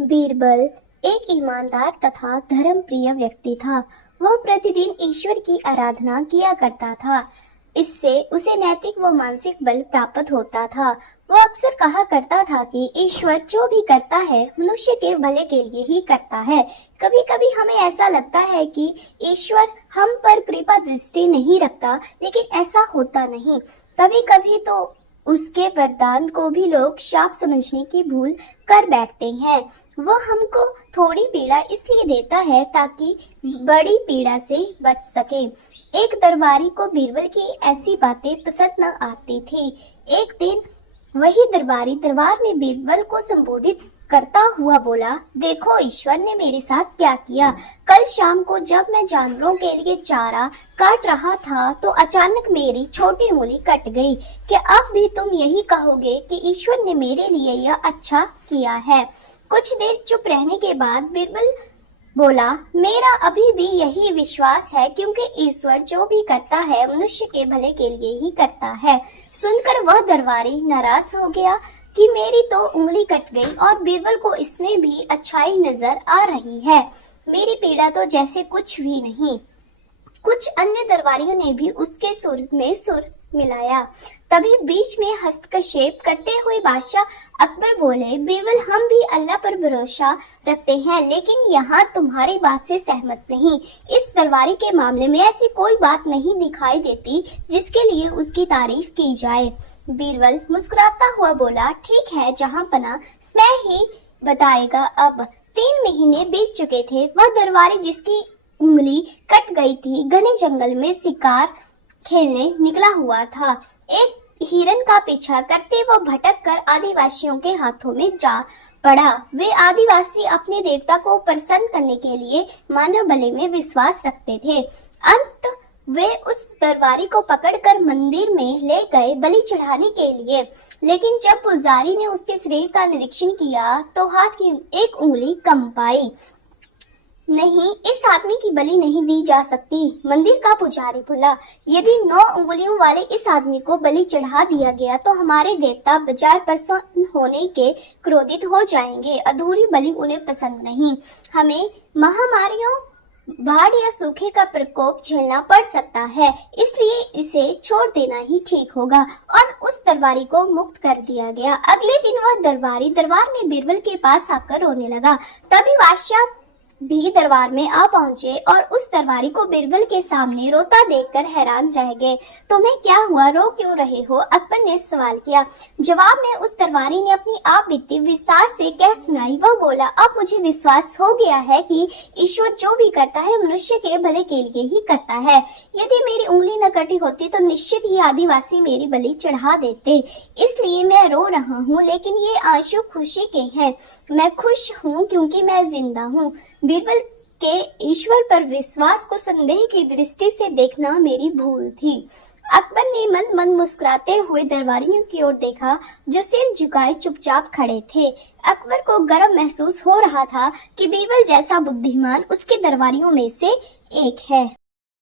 बीरबल एक ईमानदार तथा धर्मप्रिय व्यक्ति था। वह प्रतिदिन ईश्वर की आराधना किया करता था। इससे उसे नैतिक व मानसिक बल प्राप्त होता था। वह अक्सर कहा करता था कि ईश्वर जो भी करता है मनुष्य के भले के लिए ही करता है। कभी कभी हमें ऐसा लगता है कि ईश्वर हम पर कृपा दृष्टि नहीं रखता, लेकिन ऐसा होता नहीं। कभी कभी तो उसके वरदान को भी लोग शाप समझने की भूल कर बैठते हैं। वो हमको थोड़ी पीड़ा इसलिए देता है ताकि बड़ी पीड़ा से बच सके। एक दरबारी को बीरबल की ऐसी बातें पसंद न आती थी। एक दिन वही दरबारी दरबार में बीरबल को संबोधित करता हुआ बोला, देखो ईश्वर ने मेरे साथ क्या किया। कल शाम को जब मैं जानवरों के लिए चारा काट रहा था तो अचानक मेरी छोटी उंगली कट गई। क्या अब भी तुम यही कहोगे कि ईश्वर ने मेरे लिए यह अच्छा किया है? कुछ देर चुप रहने के बाद बीरबल बोला, मेरा अभी भी यही विश्वास है, क्योंकि ईश्वर जो भी करता है मनुष्य के भले के लिए ही करता है। सुनकर वह दरबारी नाराज हो गया कि मेरी तो उंगली कट गई और बीरबल को इसमें भी अच्छाई नजर आ रही है। मेरी पीड़ा तो जैसे कुछ भी नहीं। कुछ अन्य दरबारियों ने भी उसके सुर में सुर मिलाया। तभी बीच में हस्तक्षेप करते हुए बादशाह अकबर बोले, बीरबल हम भी अल्लाह पर भरोसा रखते हैं, लेकिन यहाँ तुम्हारी बात से सहमत नहीं। इस दरबारी के मामले में ऐसी कोई बात नहीं दिखाई देती जिसके लिए उसकी तारीफ की जाए। बीरबल मुस्कुराता हुआ बोला, ठीक है जहाँ पना समय ही बताएगा। अब 3 महीने बीत चुके थे। वह दरबारी जिसकी उंगली कट गई थी घने जंगल में शिकार खेलने निकला हुआ था। एक हिरन का पीछा करते वो भटक कर आदिवासियों के हाथों में जा पड़ा। वे आदिवासी अपने देवता को प्रसन्न करने के लिए मानव बलि में विश्वास रखते थे। अंत वे उस दरबारी को पकड़कर मंदिर में ले गए बलि चढ़ाने के लिए, लेकिन जब पुजारी ने उसके शरीर का निरीक्षण किया तो हाथ की एक उंगली कम पाई। नहीं, इस आदमी की बलि नहीं दी जा सकती। मंदिर का पुजारी बोला, यदि 9 उंगलियों वाले इस आदमी को बलि चढ़ा दिया गया तो हमारे देवता बजाय प्रसन्न होने के क्रोधित हो जाएंगे। अधूरी बलि उन्हें पसंद नहीं। हमें महामारियों, बाढ़ या सूखे का प्रकोप झेलना पड़ सकता है, इसलिए इसे छोड़ देना ही ठीक होगा। और उस दरबारी को मुक्त कर दिया गया। अगले दिन वह दरबारी दरबार में बीरबल के पास आकर रोने लगा। तभी बादशाह भी दरबार में आ पहुंचे और उस दरबारी को बीरबल के सामने रोता देखकर हैरान रह गए। तुम्हें क्या हुआ, रो क्यों रहे हो? अकबर ने सवाल किया। जवाब में उस दरबारी ने अपनी आप बीती विस्तार से कह सुनाई। वह बोला, अब मुझे विश्वास हो गया है कि ईश्वर जो भी करता है मनुष्य के भले के लिए ही करता है। यदि मेरी उंगली न कटी होती तो निश्चित ही आदिवासी मेरी बलि चढ़ा देते। इसलिए मैं रो रहा हूँ, लेकिन ये आंसू खुशी के हैं। मैं खुश हूँ क्योंकि मैं जिंदा हूँ। बीरबल के ईश्वर पर विश्वास को संदेह की दृष्टि से देखना मेरी भूल थी। अकबर ने मंद मंद मुस्कुराते हुए दरबारियों की ओर देखा जो सिर झुकाए चुपचाप खड़े थे। अकबर को गर्व महसूस हो रहा था कि बीरबल जैसा बुद्धिमान उसके दरबारियों में से एक है।